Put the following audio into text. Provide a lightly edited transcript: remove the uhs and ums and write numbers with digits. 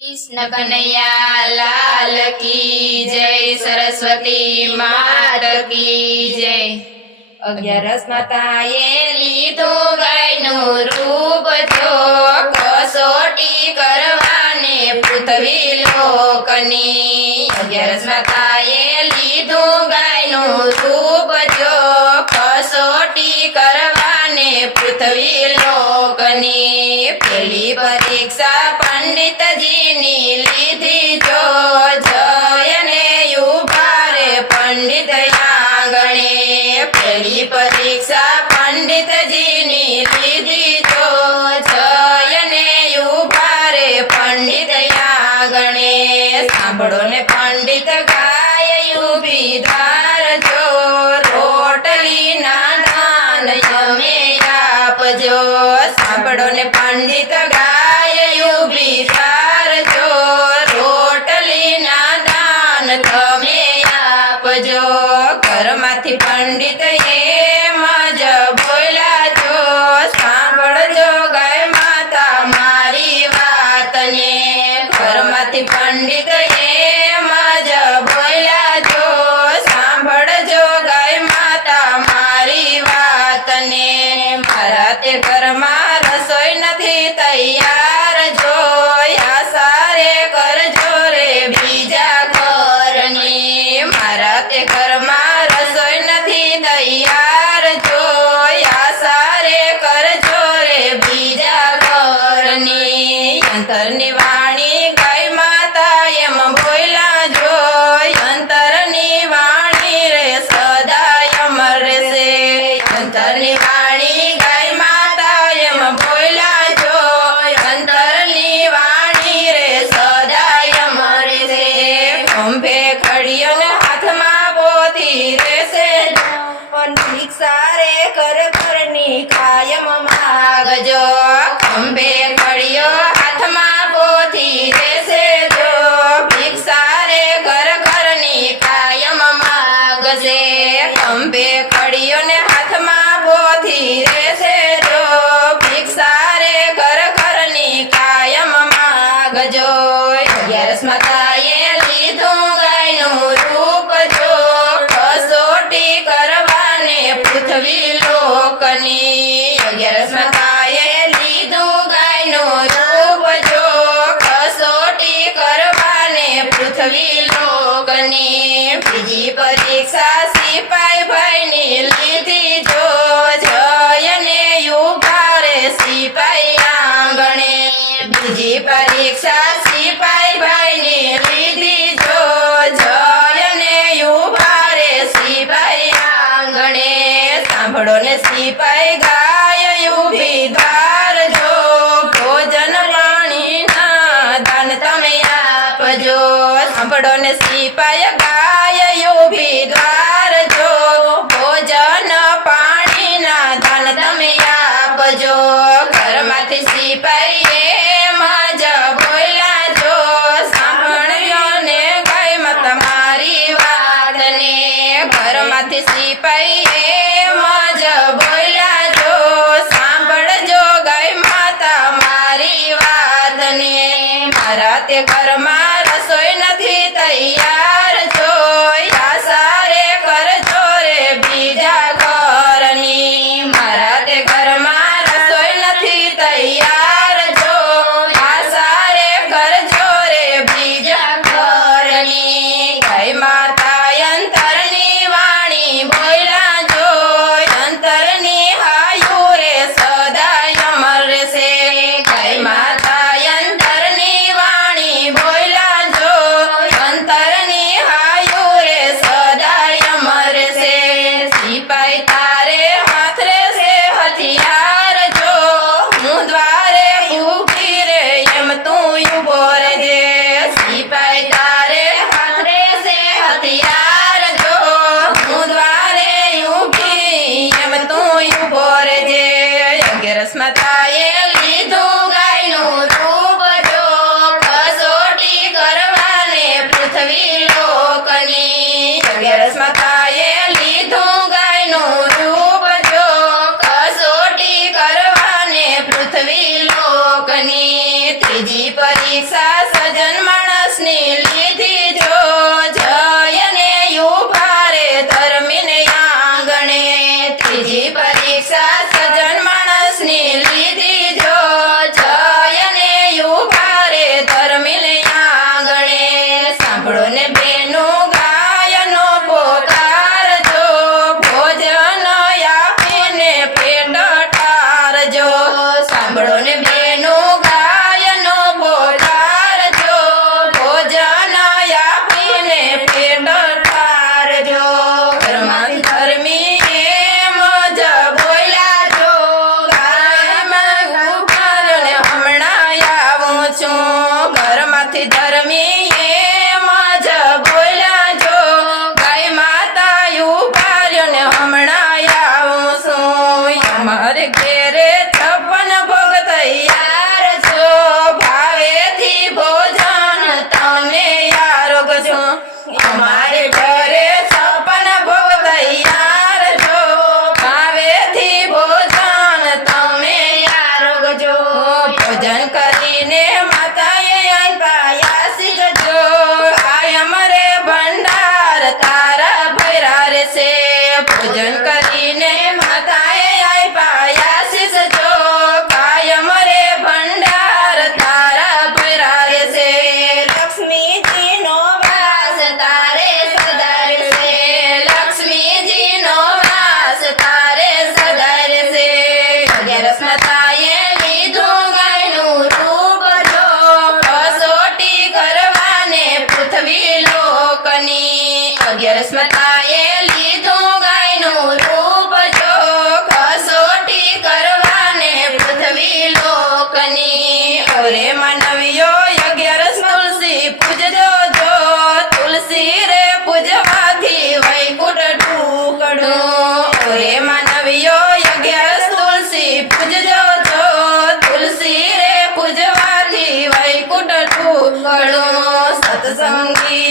कृष्ण कन्हैया लाल की जय, सरस्वती मात की जय। 11 માતાએ લીધું ગાયનું રૂપ જો, કસોટી કરવાને પૃથ્વી લોકની। 11 માતાએ લીધું ગાયનું રૂપ જો, કસોટી કરવાને પૃથ્વી લોકની। પેલી પરીક્ષા પંડિતજીની લીધી જો, જયને ઉભા રે પંડિત આંગણે। પેલી પરીક્ષા પંડિતજીની લીધી જો, જયને ઉભા રે પંડિત આંગણે। સાંભળો ને પંડિત ગાય ઉભી ધારજો, રોટલીના દાન તમે આપજો। સાંભળો ને પંડિત ગાય ઉભી ધારજો, રોટલીના દાન તમે આપજો। ઘરમાંથી પંડિત એમ જ બોલ્યા જો, સાંભળજો ગાય માતા મારી વાતને। ઘરમાંથી પંડિત એમ જ બોલ્યા જો, સાંભળજો ગાય માતા મારી વાતને। મારા તે ઘરમાં રસોઈ નથી તૈયાર જો, આસારે કરજો રે બીજા ઘરની। મારા તે ઘરમાં રસોઈ નથી તૈયાર જો, આસારે કરજો રે બીજા ઘરની। અંતરની વાણી ગાય માતા એમ બોલ્યા જો, અંતરની વાણી રે સદાય અમર રહેશે। અંતરની વાણી ગાય માતા એમ બોલ્યા જો, અંતરની વાણી રે સદાય અમર રહેશે। ખંભે ખડીયો ને હાથમાં પોથી રહેશે, ભિક્ષા રે કર ઘરની કાયમ માગજો। ખંભે ખડીયો હાથમાં પોથી રહેશે જો, ભિક્ષા રે કર ઘરની કાયમ માગશે। ખંભે ખડીયો ને હાથમાં પોથી રહેશે જો, ભિક્ષા રે કર ઘરની કાયમ માગજો। 11 માતાએ લીધું ગાયનું રૂપ જો, કસોટી કરવાને પૃથ્વી લોકની। 11 માતાએ લીધું ગાયનું રૂપ જો, કસોટી કરવાને પૃથ્વી લોકની। બીજી પરીક્ષા સિપાઈ ભાઈની લીધી જો, જયને ઉભા રે સિપાઈ આંગણે। બીજી પરીક્ષા સિપાઈ ભાઈની લીધી જો, જયને ઉભા રે સિપાઈ આંગણે। સાંભળો ને સિપાઈ ગાય ઉભી ધારજો, ભોજન પાણીના દાન તમે આપજો। સાંભળો ને સિપાઈ ગાય ઉભી ધારજો, ભોજન પાણીના દાન તમે આપજો। ઘરમાંથી સિપાઈ એમ જ બોલ્યા જો, સાંભળ્યો ને ગાય માતા મારી વાતને। ઘરમાંથી સિપાઈ એમ જ બોલ્યા જો, સાંભળજો ગાય માતા મારી વાતને। મારા તે ઘરમાં રસોઈ નથી તૈયાર જો, આસારે કરજો રે બીજા ઘરની। મારા તે ઘરમાં રસોઈ નથી તૈયાર જો, આસારે કરજો રે બીજા ઘરની। ગાય માતા અંતરની વાણી બોલ્યા જો, અંતરની હાયું રે સદાય અમર રહેશે। ગાય માતા અંતરની વાણી બોલ્યા જો, અંતરની નથી ધર્મી એમ જ બોલ્યા જો ગાય માતા ઉભાર્યો ને હમણાં આવું છું અમારે ઘેરે 56 ભોગ તૈયાર છો ભાવેથી ભોજન તમે આરોગજો અમારે ઘરે 56 ભોગ તૈયાર છો ભાવેથી ભોજન તમે આરોગજો ભોજન કરીને માતાએ આપ્યા શીખજો આય અમરે ભંડાર તારા ભૈરા રહેશે ભોજન કરીને માતાએ આપ્યા શીખજો કાયમ રે ભંડાર તારા ભૈરા રહેશે લક્ષ્મીજીનો વાસ તારે સદા રહેશે લક્ષ્મીજીનો વાસ તારે સદા રહેશે 11 માતાએ લીધું ગાયનું રૂપ જો કસોટી કરવાને પૃથ્વી લોકની 11 માતાએ લીધું ગાયનું રૂપ જો કસોટી કરવાને પૃથ્વી લોકની ઓરે માનવીઓ 11 તુલસી પૂજજો જો તુલસી રે પૂજવાથી વૈકુંઠ ઢૂકડું ઓરે માનવીઓ 11 તુલસી પૂજજો જો તુલસી રે પૂજવાથી વૈકુંઠ ઢૂકડું સત્સંગી